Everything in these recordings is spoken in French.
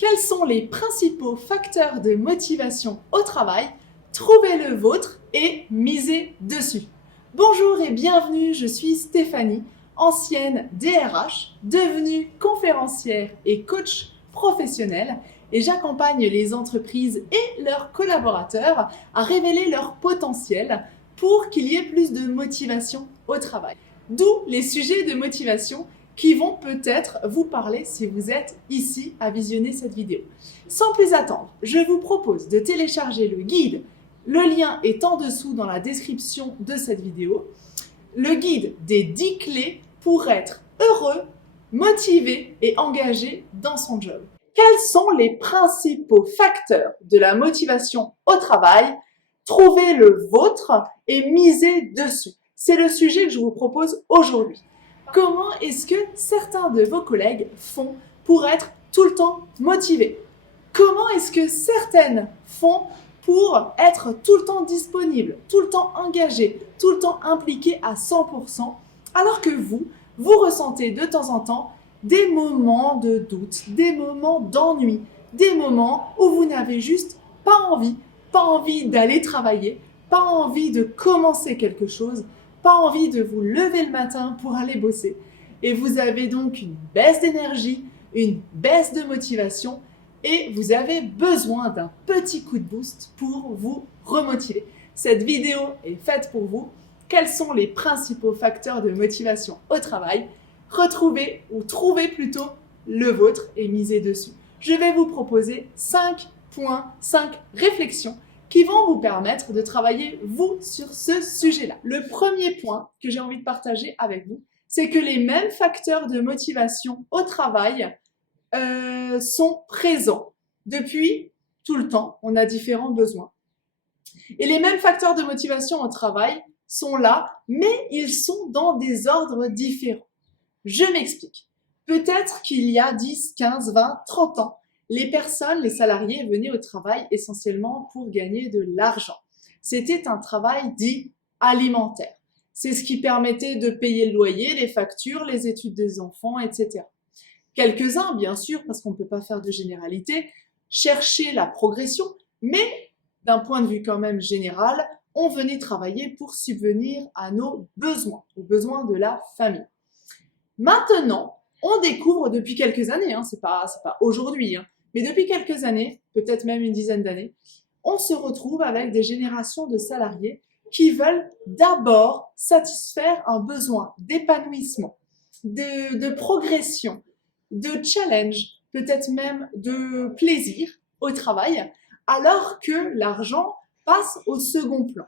Quels sont les principaux facteurs de motivation au travail? Trouvez le vôtre et misez dessus. Bonjour et bienvenue, je suis Stéphanie, ancienne DRH, devenue conférencière et coach professionnel, et j'accompagne les entreprises et leurs collaborateurs à révéler leur potentiel pour qu'il y ait plus de motivation au travail. D'où les sujets de motivation qui vont peut-être vous parler si vous êtes ici à visionner cette vidéo. Sans plus attendre, je vous propose de télécharger le guide. Le lien est en dessous dans la description de cette vidéo. Le guide des 10 clés pour être heureux, motivé et engagé dans son job. Quels sont les principaux facteurs de la motivation au travail? Trouvez le vôtre et misez dessus. C'est le sujet que je vous propose aujourd'hui. Comment est-ce que certains de vos collègues font pour être tout le temps motivés? Comment est-ce que certaines font pour être tout le temps disponibles, tout le temps engagées, tout le temps impliquées à 100%, alors que vous ressentez de temps en temps des moments de doute, des moments d'ennui, des moments où vous n'avez juste pas envie d'aller travailler, pas envie de commencer quelque chose, pas envie de vous lever le matin pour aller bosser. Et vous avez donc une baisse d'énergie, une baisse de motivation et vous avez besoin d'un petit coup de boost pour vous remotiver. Cette vidéo est faite pour vous. Quels sont les principaux facteurs de motivation au travail? Retrouvez ou trouvez plutôt le vôtre et misez dessus. Je vais vous proposer 5 points, 5 réflexions qui vont vous permettre de travailler, vous, sur ce sujet-là. Le premier point que j'ai envie de partager avec vous, c'est que les mêmes facteurs de motivation au travail sont présents depuis tout le temps. On a différents besoins. Et les mêmes facteurs de motivation au travail sont là, mais ils sont dans des ordres différents. Je m'explique. Peut-être qu'il y a 10, 15, 20, 30 ans, les personnes, les salariés venaient au travail essentiellement pour gagner de l'argent. C'était un travail dit alimentaire. C'est ce qui permettait de payer le loyer, les factures, les études des enfants, etc. Quelques-uns, bien sûr, parce qu'on ne peut pas faire de généralité, cherchaient la progression, mais d'un point de vue quand même général, on venait travailler pour subvenir à nos besoins, aux besoins de la famille. Maintenant, on découvre depuis quelques années, c'est pas aujourd'hui, mais depuis quelques années, peut-être même une dizaine d'années, on se retrouve avec des générations de salariés qui veulent d'abord satisfaire un besoin d'épanouissement, de progression, de challenge, peut-être même de plaisir au travail, alors que l'argent passe au second plan.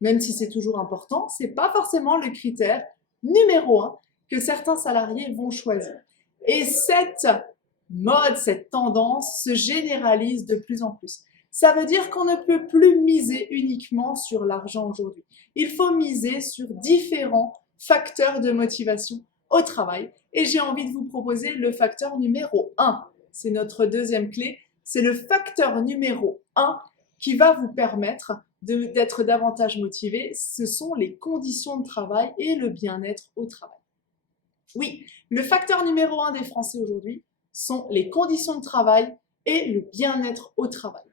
Même si c'est toujours important, c'est pas forcément le critère numéro 1 que certains salariés vont choisir. Et cette mode, cette tendance se généralise de plus en plus. Ça veut dire qu'on ne peut plus miser uniquement sur l'argent aujourd'hui. Il faut miser sur différents facteurs de motivation au travail. Et j'ai envie de vous proposer le facteur numéro 1. C'est notre deuxième clé. C'est le facteur numéro 1 qui va vous permettre d'être davantage motivé. Ce sont les conditions de travail et le bien-être au travail. Oui, le facteur numéro 1 des Français aujourd'hui sont les conditions de travail et le bien-être au travail.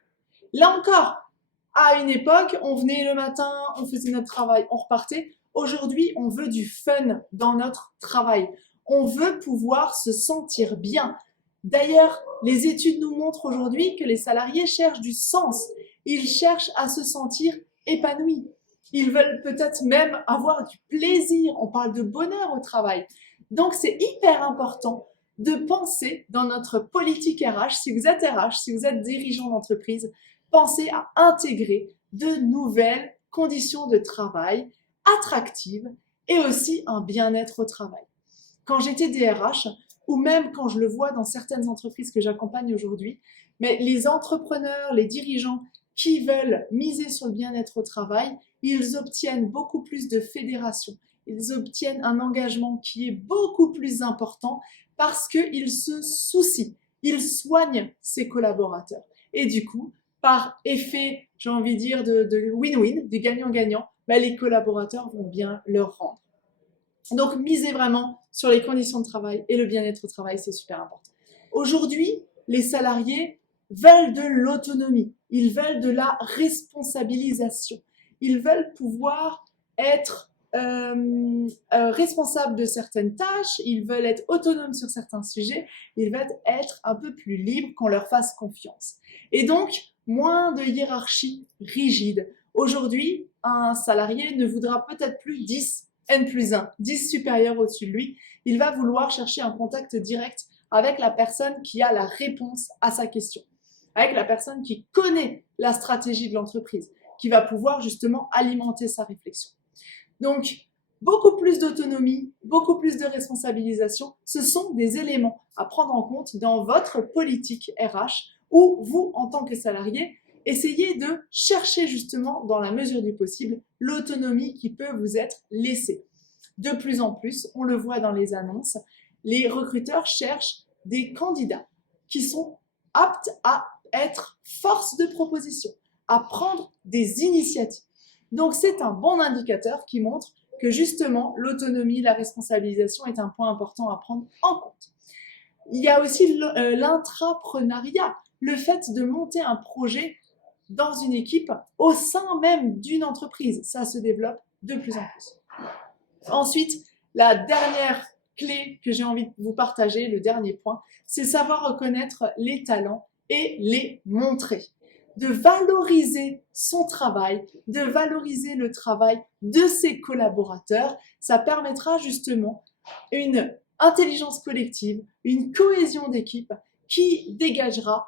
Là encore, à une époque, on venait le matin, on faisait notre travail, on repartait. Aujourd'hui, on veut du fun dans notre travail. On veut pouvoir se sentir bien. D'ailleurs, les études nous montrent aujourd'hui que les salariés cherchent du sens. Ils cherchent à se sentir épanouis. Ils veulent peut-être même avoir du plaisir. On parle de bonheur au travail. Donc, c'est hyper important de penser dans notre politique RH, si vous êtes RH, si vous êtes dirigeant d'entreprise, pensez à intégrer de nouvelles conditions de travail attractives et aussi un bien-être au travail. Quand j'étais DRH, ou même quand je le vois dans certaines entreprises que j'accompagne aujourd'hui, mais les entrepreneurs, les dirigeants qui veulent miser sur le bien-être au travail, ils obtiennent beaucoup plus de fédération. Ils obtiennent un engagement qui est beaucoup plus important parce qu'ils se soucient, ils soignent ses collaborateurs. Et du coup, par effet, j'ai envie de dire, de win-win, des gagnants-gagnants, les collaborateurs vont bien leur rendre. Donc, misez vraiment sur les conditions de travail et le bien-être au travail, c'est super important. Aujourd'hui, les salariés veulent de l'autonomie, ils veulent de la responsabilisation, ils veulent pouvoir être responsables de certaines tâches, ils veulent être autonomes sur certains sujets, ils veulent être un peu plus libres, qu'on leur fasse confiance. Et donc, moins de hiérarchie rigide. Aujourd'hui, un salarié ne voudra peut-être plus 10 N+1, 10 supérieurs au-dessus de lui. Il va vouloir chercher un contact direct avec la personne qui a la réponse à sa question, avec la personne qui connaît la stratégie de l'entreprise, qui va pouvoir justement alimenter sa réflexion. Donc, beaucoup plus d'autonomie, beaucoup plus de responsabilisation, ce sont des éléments à prendre en compte dans votre politique RH où vous, en tant que salarié, essayez de chercher justement, dans la mesure du possible, l'autonomie qui peut vous être laissée. De plus en plus, on le voit dans les annonces, les recruteurs cherchent des candidats qui sont aptes à être force de proposition, à prendre des initiatives. Donc, c'est un bon indicateur qui montre que justement, l'autonomie, la responsabilisation est un point important à prendre en compte. Il y a aussi l'intrapreneuriat, le fait de monter un projet dans une équipe au sein même d'une entreprise. Ça se développe de plus en plus. Ensuite, la dernière clé que j'ai envie de vous partager, le dernier point, c'est savoir reconnaître les talents et les montrer. De valoriser son travail, de valoriser le travail de ses collaborateurs, ça permettra justement une intelligence collective, une cohésion d'équipe qui dégagera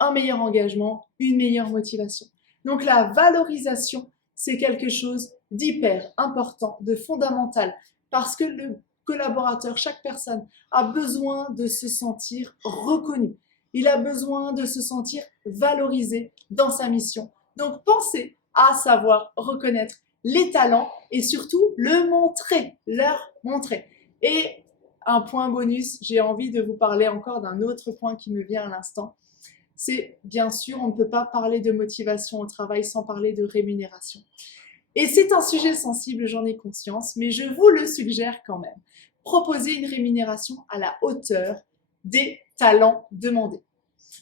un meilleur engagement, une meilleure motivation. Donc la valorisation, c'est quelque chose d'hyper important, de fondamental, parce que le collaborateur, chaque personne, a besoin de se sentir reconnu. Il a besoin de se sentir valorisé dans sa mission. Donc, pensez à savoir reconnaître les talents et surtout le montrer, leur montrer. Et un point bonus, j'ai envie de vous parler encore d'un autre point qui me vient à l'instant. C'est bien sûr, on ne peut pas parler de motivation au travail sans parler de rémunération. Et c'est un sujet sensible, j'en ai conscience, mais je vous le suggère quand même. Proposez une rémunération à la hauteur des talents demandés.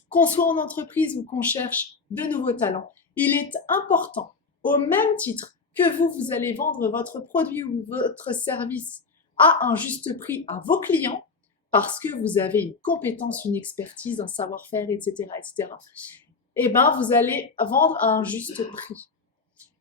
Qu'on soit en entreprise ou qu'on cherche de nouveaux talents, il est important, au même titre que vous allez vendre votre produit ou votre service à un juste prix à vos clients, parce que vous avez une compétence, une expertise, un savoir-faire, etc., eh bien, vous allez vendre à un juste prix.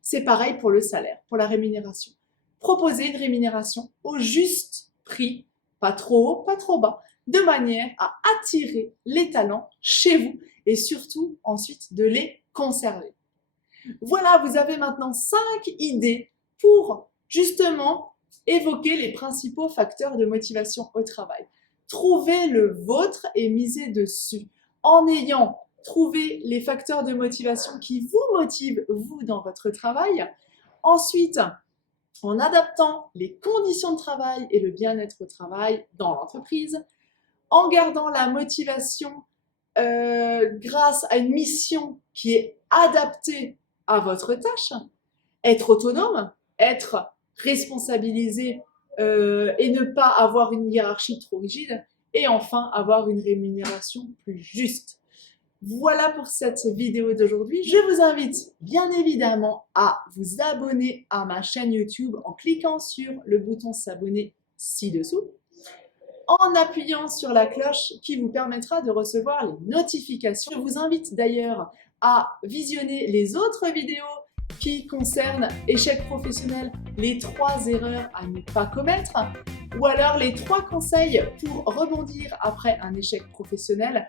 C'est pareil pour le salaire, pour la rémunération. Proposez une rémunération au juste prix, pas trop haut, pas trop bas, de manière à attirer les talents chez vous et surtout ensuite de les conserver. Voilà, vous avez maintenant 5 idées pour justement évoquer les principaux facteurs de motivation au travail. Trouvez le vôtre et misez dessus. En ayant trouvé les facteurs de motivation qui vous motivent, vous, dans votre travail. Ensuite, en adaptant les conditions de travail et le bien-être au travail dans l'entreprise, en gardant la motivation grâce à une mission qui est adaptée à votre tâche, être autonome, être responsabilisé et ne pas avoir une hiérarchie trop rigide, et enfin avoir une rémunération plus juste. Voilà pour cette vidéo d'aujourd'hui. Je vous invite bien évidemment à vous abonner à ma chaîne YouTube en cliquant sur le bouton s'abonner ci-dessous, en appuyant sur la cloche qui vous permettra de recevoir les notifications. Je vous invite d'ailleurs à visionner les autres vidéos qui concernent échec professionnel, les 3 erreurs à ne pas commettre, ou alors les 3 conseils pour rebondir après un échec professionnel.